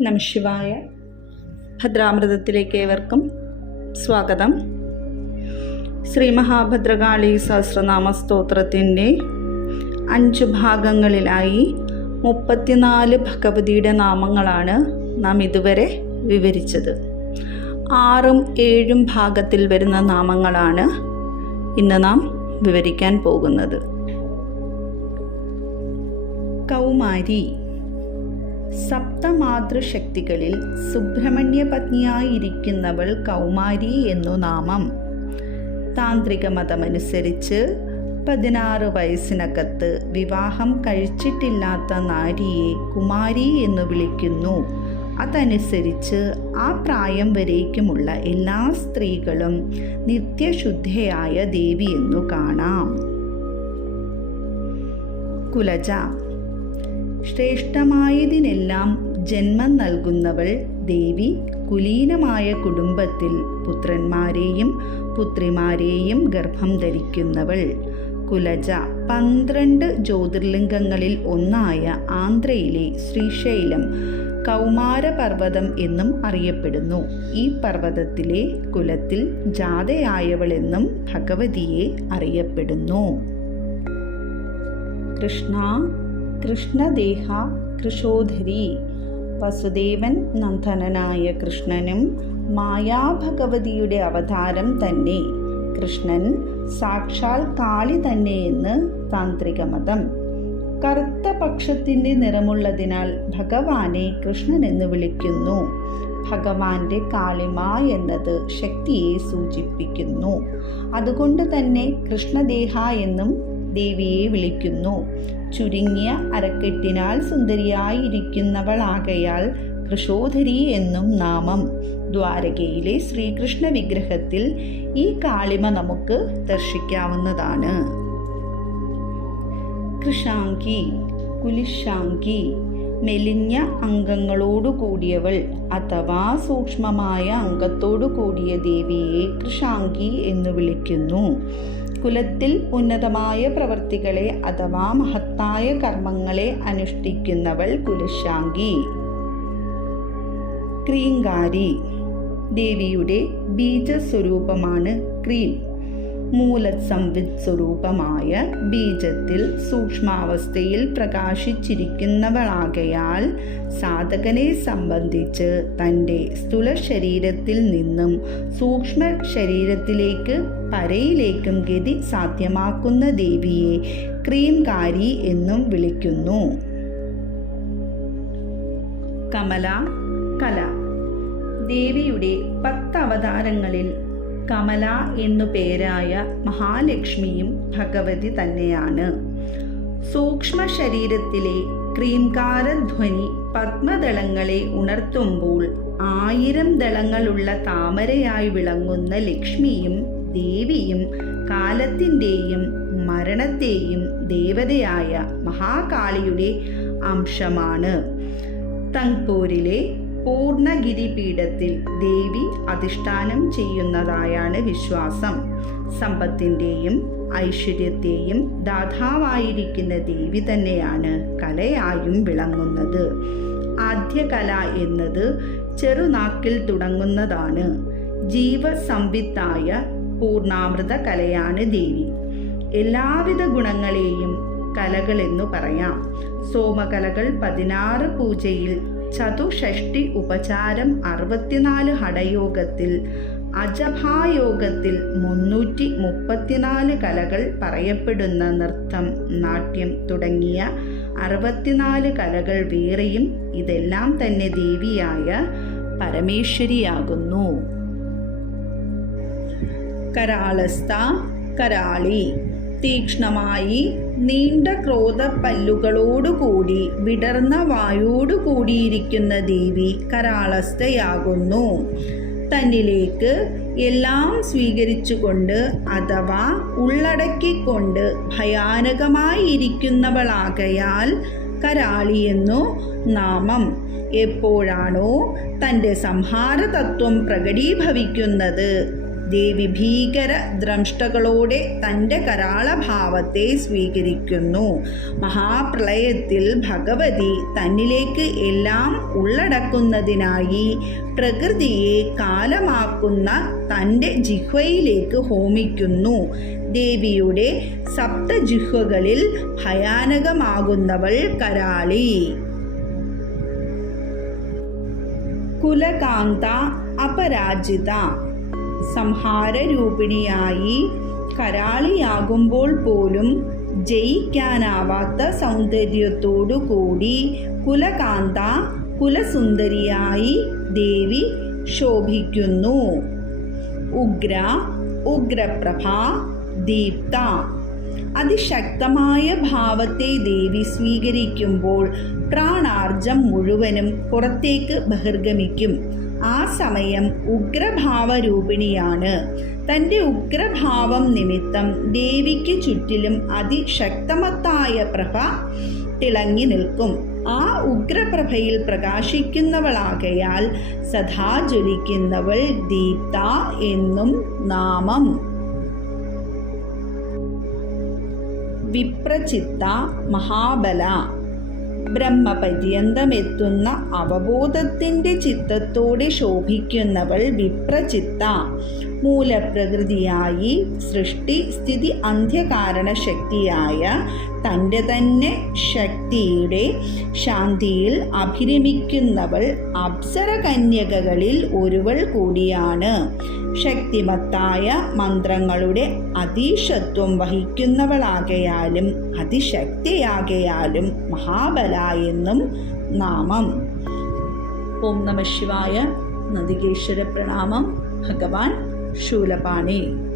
നമശിവായ. ഭദ്രാമൃതത്തിലേക്ക് ഏവർക്കും സ്വാഗതം. ശ്രീ മഹാഭദ്രകാളി സഹസ്രനാമ സ്തോത്രത്തിന്റെ അഞ്ച് ഭാഗങ്ങളിലായി മുപ്പത്തിനാല് ഭഗവതിയുടെ നാമങ്ങളാണ് നാം ഇതുവരെ വിവരിച്ചത്. ആറും ഏഴും ഭാഗത്തിൽ വരുന്ന നാമങ്ങളാണ് ഇന്ന് നാം വിവരിക്കാൻ പോകുന്നത്. കൗമാരി. സപ്തമാതൃശക്തികളിൽ സുബ്രഹ്മണ്യ പത്നിയായിരിക്കുന്നവൾ കൗമാരി എന്നു നാമം. താന്ത്രിക മതമനുസരിച്ച് പതിനാറ് വയസ്സിനകത്ത് വിവാഹം കഴിച്ചിട്ടില്ലാത്ത നാരിയെ കുമാരി എന്ന് വിളിക്കുന്നു. അതനുസരിച്ച് ആ പ്രായം വരേക്കുമുള്ള എല്ലാ സ്ത്രീകളും നിത്യശുദ്ധയായ ദേവിയെന്നു കാണാം. കുലജ ശ്രേഷ്ഠമായതിനെല്ലാം ജന്മം നൽകുന്നവൾ ദേവി. കുലീനമായ കുടുംബത്തിൽ പുത്രന്മാരെയും പുത്രിമാരെയും ഗർഭം ധരിക്കുന്നവൾ. കുലജ പന്ത്രണ്ട് ജ്യോതിർലിംഗങ്ങളിൽ ഒന്നായ ആന്ധ്രയിലെ ശ്രീശൈലം കൗമാരപർവതം എന്നും അറിയപ്പെടുന്നു. ഈ പർവതത്തിലെ കുലത്തിൽ ജാതയായവളെന്നും ഭഗവതിയെ അറിയപ്പെടുന്നു. കൃഷ്ണ കൃഷ്ണദേഹ കൃഷോധരി വസുദേവൻ നന്ദനനായ കൃഷ്ണനും മായാഭഗവതിയുടെ അവതാരം തന്നെ. കൃഷ്ണൻ സാക്ഷാൽ കാളി തന്നെയെന്ന് താന്ത്രിക മതം കറുത്ത പക്ഷത്തിന്റെ നിറമുള്ളതിനാൽ ഭഗവാനെ കൃഷ്ണൻ എന്ന് വിളിക്കുന്നു. ഭഗവാന്റെ കാളിമ എന്നത് ശക്തിയെ സൂചിപ്പിക്കുന്നു. അതുകൊണ്ട് തന്നെ കൃഷ്ണദേഹ എന്നും ദേവിയെ വിളിക്കുന്നു. ചുരുങ്ങിയ അരക്കെട്ടിനാൽ സുന്ദരിയായിരിക്കുന്നവളാകയാൽ കൃഷോധരി എന്നും നാമം. ദ്വാരകയിലെ ശ്രീകൃഷ്ണ വിഗ്രഹത്തിൽ ഈ കാളിമ നമുക്ക് ദർശിക്കാവുന്നതാണ്. കൃഷാങ്കി കുലിശാങ്കി മെലിഞ്ഞ അംഗങ്ങളോടു കൂടിയവൾ അഥവാ സൂക്ഷ്മമായ അംഗത്തോടു കൂടിയ ദേവിയെ കൃഷാങ്കി എന്ന് വിളിക്കുന്നു. കുലത്തിൽ ഉന്നതമായ പ്രവർത്തികളെ അഥവാ മഹത്തായ കർമ്മങ്ങളെ അനുഷ്ഠിക്കുന്നവൾ കുലശാങ്കി ക്രീങ്കാരി. ദേവിയുടെ ബീജസ്വരൂപമാണ് ക്രീം. മൂലസംവിത് സ്വരൂപമായ ബീജത്തിൽ സൂക്ഷ്മാവസ്ഥയിൽ പ്രകാശിച്ചിരിക്കുന്നവളാകയാൽ സാധകനെ സംബന്ധിച്ച് തന്റെ സ്ഥൂല ശരീരത്തിൽ നിന്നും സൂക്ഷ്മ ശരീരത്തിലേക്ക് പരയിലേക്കും ഗതി സാധ്യമാക്കുന്ന ദേവിയെ ക്രീംകാരി എന്നും വിളിക്കുന്നു. കമല കല. ദേവിയുടെ പത്ത് അവതാരങ്ങളിൽ കമല എന്നു പേരായ മഹാലക്ഷ്മിയും ഭഗവതി തന്നെയാണ്. സൂക്ഷ്മ ശരീരത്തിലെ ക്രീംകാരധ്വനി പത്മദളങ്ങളെ ഉണർത്തുമ്പോൾ ആയിരം ദളങ്ങളുള്ള താമരയായി വിളങ്ങുന്ന ലക്ഷ്മിയും ദേവിയും കാലത്തിന്റെയും മരണത്തെയും ദേവതയായ മഹാകാളിയുടെ അംശമാണ്. തങ്പൂരിലെ പൂർണഗിരി പീഠത്തിൽ ദേവി അധിഷ്ഠാനം ചെയ്യുന്നതായാണ് വിശ്വാസം. സമ്പത്തിന്റെയും ഐശ്വര്യത്തെയും ദാതാവായിരിക്കുന്ന ദേവി തന്നെയാണ് കലയായും വിളങ്ങുന്നത്. ആദ്യകല എന്നത് ചെറുനാക്കിൽ തുടങ്ങുന്നതാണ്. ജീവസംവിത്തായ പൂർണാമൃത കലയാണ് ദേവി. എല്ലാവിധ ഗുണങ്ങളെയും കലകളെന്നു പറയാം. സോമകലകൾ പതിനാറ് പൂജയിൽ ചതുഷഷ്ടി ഉപചാരം അറുപത്തിനാല് ഹടയോഗത്തിൽ അജഭായോഗത്തിൽ മുന്നൂറ്റി മുപ്പത്തിനാല് കലകൾ പറയപ്പെടുന്ന നൃത്തം നാട്യം തുടങ്ങിയ അറുപത്തിനാല് കലകൾ വേറെയും ഇതെല്ലാം തന്നെ ദേവിയായ പരമേശ്വരിയാകുന്നു. കരാളസ്ഥ കരാളി തീക്ഷ്ണമായി നീണ്ട ക്രോധ പല്ലുകളോടുകൂടി വിടർന്ന വായോടുകൂടിയിരിക്കുന്ന ദേവി കരാളസ്ഥയാകുന്നു. തന്നിലേക്ക് എല്ലാം സ്വീകരിച്ചുകൊണ്ട് അഥവാ ഉള്ളടക്കിക്കൊണ്ട് ഭയാനകമായിരിക്കുന്നവളാകയാൽ കരാളിയെന്നു നാമം. എപ്പോഴാണോ തന്റെ സംഹാരതത്വം പ്രകടീഭവിക്കുന്നത്. ദേവി ഭീകര ദ്രംഷ്ടകളോടെ തന്റെ കരാളഭാവത്തെ സ്വീകരിക്കുന്നു. മഹാപ്രളയത്തിൽ ഭഗവതി തന്നിലേക്ക് എല്ലാം ഉള്ളടക്കുന്നതിനായി പ്രകൃതിയെ കാലമാക്കുന്ന തന്റെ ജിഹ്വയിലേക്ക് ഹോമിക്കുന്നു. ദേവിയുടെ സപ്തജിഹ്വകളിൽ ഭയാനകമാകുന്നവൾ കരാളി. കുലകാന്ത അപരാജിത സംഹാരരൂപിണിയായി കരാളിയാകുമ്പോൾ പോലും ജയിക്കാനാവാത്ത സൗന്ദര്യത്തോടു കൂടി കുലകാന്ത കുലസുന്ദരിയായി ദേവി ശോഭിക്കുന്നു. ഉഗ്ര ഉഗ്രപ്രഭ ദീപ്ത. അതിശക്തമായ ഭാവത്തെ ദേവി സ്വീകരിക്കുമ്പോൾ പ്രാണാർജം മുഴുവനും പുറത്തേക്ക് ബഹിർഗമിക്കും. ആ സമയം ഉഗ്രഭാവരൂപിണിയാണ്. തന്റെ ഉഗ്രഭാവം നിമിത്തം ദേവിക്ക് ചുറ്റിലും അതിശക്തമത്തായ പ്രഭ തിളങ്ങി നിൽക്കും. ആ ഉഗ്രപ്രഭയിൽ പ്രകാശിക്കുന്നവളാകയാൽ സദാ ജ്വലിക്കുന്നവൾ ദീപ്ത എന്നും നാമം. വിപ്രചിത്ത മഹാബല ബ്രഹ്മപര്യന്തമെത്തുന്ന അവബോധത്തിന്റെ ചിത്തത്തോടെ ശോഭിക്കുന്നവൾ വിപ്രചിത്ത. മൂലപ്രകൃതിയായി സൃഷ്ടി സ്ഥിതി അന്ത്യകാരണ ശക്തിയായ തന്റെ തന്നെ ശക്തിയുടെ ശാന്തിയിൽ അഭിരമിക്കുന്നവൾ അപ്സരകന്യകകളിൽ ഒരുവൾ കൂടിയാണ്. ശക്തിമത്തായ മന്ത്രങ്ങളുടെ അതീശത്വം വഹിക്കുന്നവളാകയാലും അതിശക്തിയാകയാലും മഹാബല എന്നും നാമം. ഓം നമ ശിവായ. നദികേശ്വര പ്രണാമം. ഭഗവാൻ ശൂലപാണി.